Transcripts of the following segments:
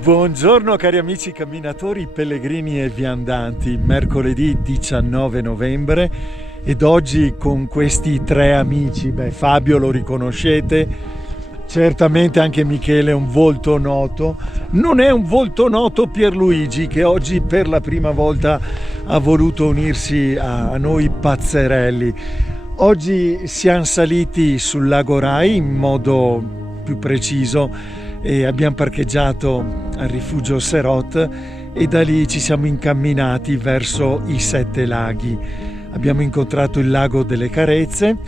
Buongiorno cari amici camminatori, pellegrini e viandanti, mercoledì 19 novembre ed oggi con questi tre amici, Fabio lo riconoscete, certamente anche Michele è un volto noto, non è un volto noto Pierluigi che oggi per la prima volta ha voluto unirsi a noi pazzerelli. Oggi siamo saliti sul Lagorai in modo più preciso e abbiamo parcheggiato al Rifugio Serot e da lì ci siamo incamminati verso i Sette Laghi. Abbiamo incontrato il lago delle Careze,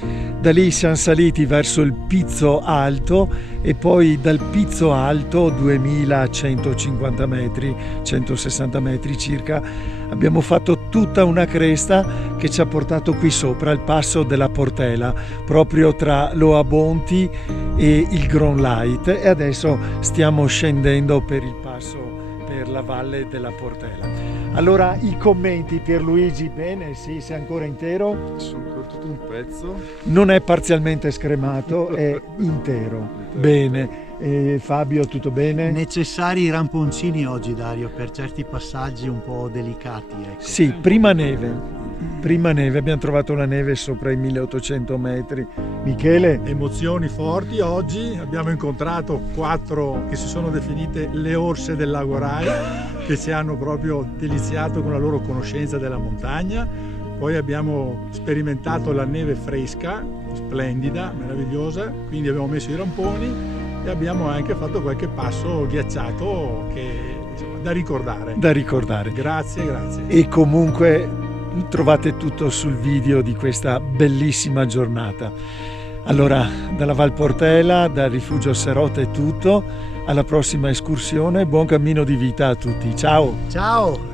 da lì siamo saliti verso il Pizzo Alto e poi dal Pizzo Alto, 2150 metri, 160 metri circa, abbiamo fatto tutta una cresta che ci ha portato qui sopra al Passo della Portela, proprio tra Loabonti e il Grand Light, e adesso stiamo scendendo per il passo per la valle della Portela. Allora i commenti, Pierluigi, bene? Sì, sei ancora intero? Sono tutto un pezzo. Non è parzialmente scremato, è intero. Bene. E Fabio, tutto bene? Necessari ramponcini oggi, Dario, per certi passaggi un po' delicati. Ecco. Sì, prima neve, abbiamo trovato la neve sopra i 1800 metri. Michele? Emozioni forti oggi, abbiamo incontrato 4 che si sono definite le orse del Lagorai, che ci hanno proprio deliziato con la loro conoscenza della montagna. Poi abbiamo sperimentato la neve fresca, splendida, meravigliosa, quindi abbiamo messo i ramponi e abbiamo anche fatto qualche passo ghiacciato che, insomma, da ricordare. Da ricordare. Grazie. E comunque trovate tutto sul video di questa bellissima giornata. Allora, dalla Val Portela, dal Rifugio Serot è tutto. Alla prossima escursione, buon cammino di vita a tutti. Ciao! Ciao!